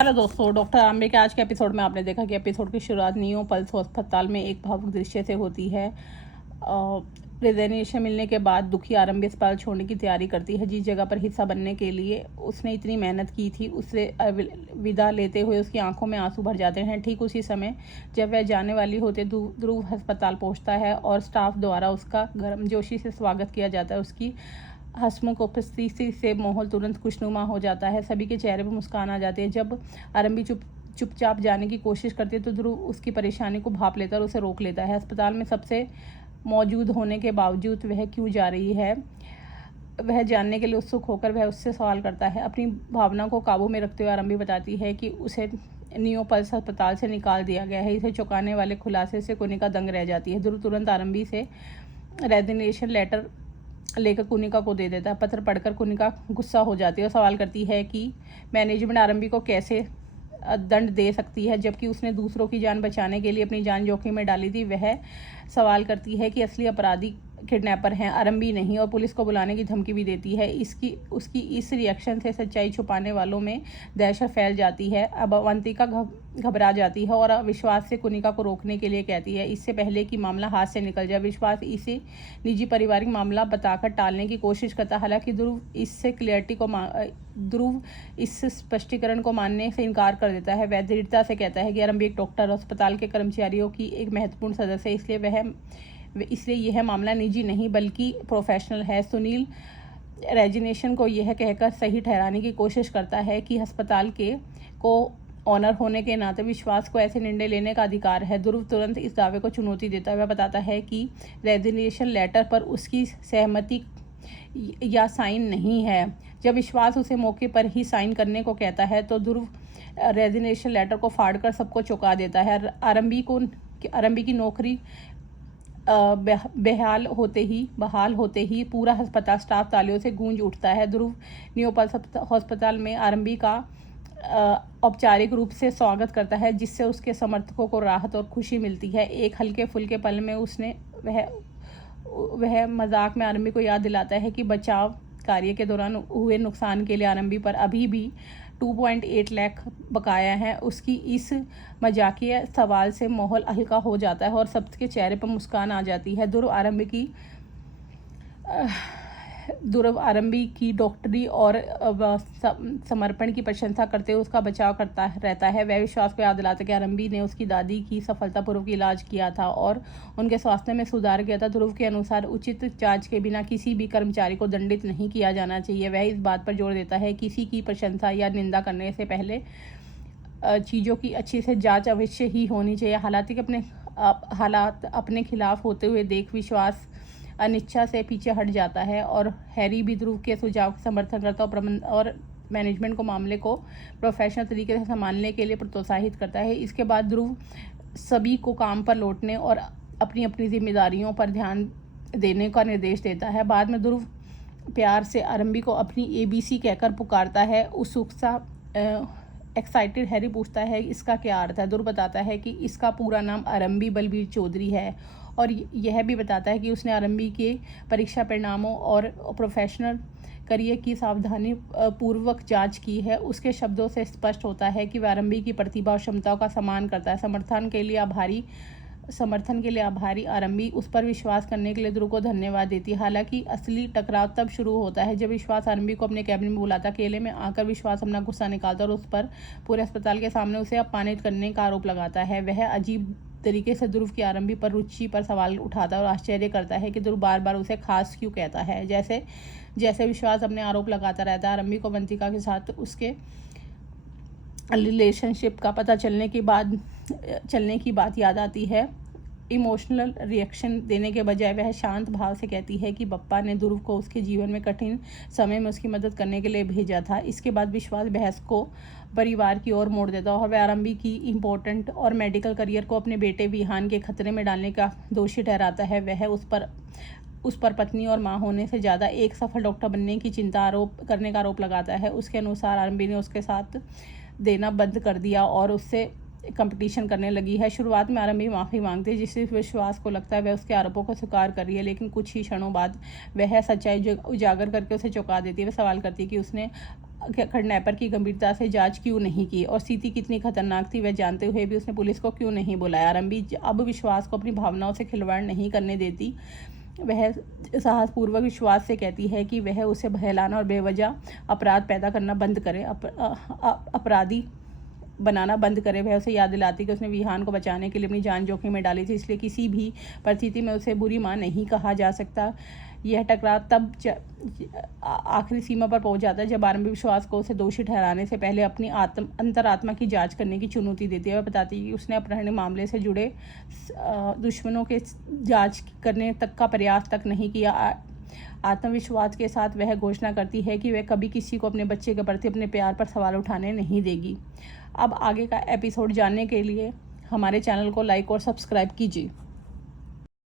Hello दोस्तों, doctor आरंभी के आज के एपिसोड में आपने देखा कि एपिसोड की शुरुआत नियो पल्स अस्पताल में एक भावुक दृश्य से होती है। रेजिग्नेशन मिलने के बाद दुखी आरंभी अस्पताल छोड़ने की तैयारी करती है। जिस जगह पर हिस्सा बनने के लिए उसने इतनी मेहनत की थी, उससे विदा लेते हुए उसकी आंखों में आंसू भर जाते हैं। ठीक उसी समय जब वह जाने वाली होते ध्रुव अस्पताल पहुंचता है और स्टाफ द्वारा उसका गर्मजोशी से स्वागत किया जाता है। उसकी हंसमुख उपस्थिति से माहौल तुरंत खुशनुमा हो जाता है। सभी के चेहरे पर मुस्कान आ जाती है। जब आरंभी चुपचाप जाने की कोशिश करती है तो ध्रुव उसकी परेशानी को भांप लेता है और उसे रोक लेता है। अस्पताल में सबसे मौजूद होने के बावजूद वह क्यों जा रही है, वह जानने के लिए उत्सुक होकर वह उससे सवाल करता है। अपनी भावना को काबू में रखते हुए आरंभी बताती है कि उसे नियो पल्स अस्पताल से निकाल दिया गया है। इसे चौंकाने वाले खुलासे से कुनिका दंग रह जाती है। ध्रुव तुरंत आरंभी से रेजिग्नेशन लेटर लेकर कुनिका को दे देता है। पत्र पढ़कर कुनिका गुस्सा हो जाती है और सवाल करती है कि मैनेजमेंट आरंभी को कैसे दंड दे सकती है जबकि उसने दूसरों की जान बचाने के लिए अपनी जान जोखिम में डाली थी। वह सवाल करती है कि असली अपराधी किडनैपर हैं, आरंभी नहीं, और पुलिस को बुलाने की धमकी भी देती है। उसकी इस रिएक्शन से सच्चाई छुपाने वालों में दहशत फैल जाती है। अब अवंतिका घबरा जाती है और विश्वास से कुनिका को रोकने के लिए कहती है, इससे पहले कि मामला हाथ से निकल जाए। विश्वास इसे निजी पारिवारिक मामला बताकर टालने की कोशिश करता है। हालांकि ध्रुव इस स्पष्टीकरण को मानने से इनकार कर देता है। वह दृढ़ता से कहता है कि आरंभी एक डॉक्टर, अस्पताल के कर्मचारियों की एक महत्वपूर्ण सदस्य है, इसलिए यह मामला निजी नहीं बल्कि प्रोफेशनल है। सुनील रेजिग्नेशन को यह कहकर सही ठहराने की कोशिश करता है कि अस्पताल को ऑनर होने के नाते विश्वास को ऐसे निर्णय लेने का अधिकार है। ध्रुव तुरंत इस दावे को चुनौती देता है। वह बताता है कि रेजिग्नेशन लेटर पर उसकी सहमति या साइन नहीं है। जब विश्वास उसे मौके पर ही साइन करने को कहता है तो ध्रुव रेजिग्नेशन लेटर को फाड़कर सबको चौंका देता है। आरंभी की नौकरी बहाल होते ही पूरा अस्पताल स्टाफ तालियों से गूंज उठता है। ध्रुव नियो पल्स अस्पताल में आरंभी का औपचारिक रूप से स्वागत करता है, जिससे उसके समर्थकों को राहत और खुशी मिलती है। एक हल्के फुल्के पल में वह मजाक में आरंभी को याद दिलाता है कि बचाव कार्य के दौरान हुए नुकसान के लिए आरंभी पर अभी भी 2.8 लाख बकाया है। उसकी इस मजाकिया सवाल से माहौल हल्का हो जाता है और सबके चेहरे पर मुस्कान आ जाती है। ध्रुव आरंभी की डॉक्टरी और समर्पण की प्रशंसा करते हुए उसका बचाव करता रहता है। वह विश्वास को याद दिलाता है कि आरंभी ने उसकी दादी की सफलतापूर्वक इलाज किया था और उनके स्वास्थ्य में सुधार किया था। ध्रुव के अनुसार उचित जांच के बिना किसी भी कर्मचारी को दंडित नहीं किया जाना चाहिए। वह इस बात पर जोर देता है कि किसी की प्रशंसा या निंदा करने से पहले चीज़ों की अच्छी से जांच अवश्य ही होनी चाहिए। हालात अपने खिलाफ होते हुए देख विश्वास अनिच्छा से पीछे हट जाता है और हैरी भी ध्रुव के सुझाव का समर्थन करता है और मैनेजमेंट को मामले को प्रोफेशनल तरीके से संभालने के लिए प्रोत्साहित करता है। इसके बाद ध्रुव सभी को काम पर लौटने और अपनी अपनी जिम्मेदारियों पर ध्यान देने का निर्देश देता है। बाद में ध्रुव प्यार से आरंभी को अपनी ABC कहकर पुकारता है। उत्सुकता एक्साइटेड हैरी पूछता है इसका क्या अर्थ है। ध्रुव बताता है कि इसका पूरा नाम आरंभी बलबीर चौधरी है और यह भी बताता है कि उसने आरंभी के परीक्षा परिणामों और प्रोफेशनल करियर की सावधानी पूर्वक जांच की है। उसके शब्दों से स्पष्ट होता है कि वह आरंभी की प्रतिभा और क्षमताओं का सम्मान करता है। समर्थन के लिए आभारी आरंभी उस पर विश्वास करने के लिए ध्रुव को धन्यवाद देती है। हालांकि असली टकराव तब शुरू होता है जब विश्वास आरंभी को अपने कैबिन में बुलाता। अकेले में आकर विश्वास अपना गुस्सा निकालता और उस पर पूरे अस्पताल के सामने उसे अपमानित करने का आरोप लगाता है। वह अजीब तरीके से ध्रुव की आरंभी पर रुचि पर सवाल उठाता है और आश्चर्य करता है कि ध्रुव बार बार उसे खास क्यों कहता है। जैसे विश्वास अपने आरोप लगाता रहता है। आरंभी को अवंतिका के साथ उसके रिलेशनशिप का पता चलने की बात याद आती है। इमोशनल रिएक्शन देने के बजाय वह शांत भाव से कहती है कि बप्पा ने ध्रुव को उसके जीवन में कठिन समय में उसकी मदद करने के लिए भेजा था। इसके बाद विश्वास बहस को परिवार की ओर मोड़ देता है और वह आरंभी की इम्पोर्टेंट और मेडिकल करियर को अपने बेटे विहान के खतरे में डालने का दोषी ठहराता है। वह उस पर पत्नी और मां होने से ज़्यादा एक सफल डॉक्टर बनने की करने का आरोप लगाता है। उसके अनुसार आरंभी ने उसके साथ देना बंद कर दिया और उससे कंपटीशन करने लगी है। शुरुआत में आरंभी माफ़ी मांगती है, जिससे विश्वास को लगता है वह उसके आरोपों को स्वीकार कर रही है, लेकिन कुछ ही क्षणों बाद वह सच्चाई उजागर करके उसे चौंका देती है। वह सवाल करती है कि उसने किडनैपर की गंभीरता से जांच क्यों नहीं की और स्थिति कितनी खतरनाक थी वह जानते हुए भी उसने पुलिस को क्यों नहीं बुलाया। आरंभी अब विश्वास को अपनी भावनाओं से खिलवाड़ नहीं करने देती। वह साहसपूर्वक विश्वास से कहती है कि वह उसे बहलाना और बेवजह अपराध पैदा करना बंद करे, अपराधी बनाना बंद करे। वह उसे याद दिलाती कि उसने विहान को बचाने के लिए अपनी जान जोखिम में डाली थी, इसलिए किसी भी परिस्थिति में उसे बुरी मां नहीं कहा जा सकता। यह टकराव तब आखिरी सीमा पर पहुंच जाता है जब आरंभी विश्वास को उसे दोषी ठहराने से पहले अपनी अंतरात्मा की जांच करने की चुनौती देती है। वह बताती है कि उसने अपहरण मामले से जुड़े दुश्मनों के जांच करने तक का प्रयास तक नहीं किया। आत्मविश्वास के साथ वह घोषणा करती है कि वह कभी किसी को अपने बच्चे के प्रति अपने प्यार पर सवाल उठाने नहीं देगी। अब आगे का एपिसोड जानने के लिए हमारे चैनल को लाइक और सब्सक्राइब कीजिए।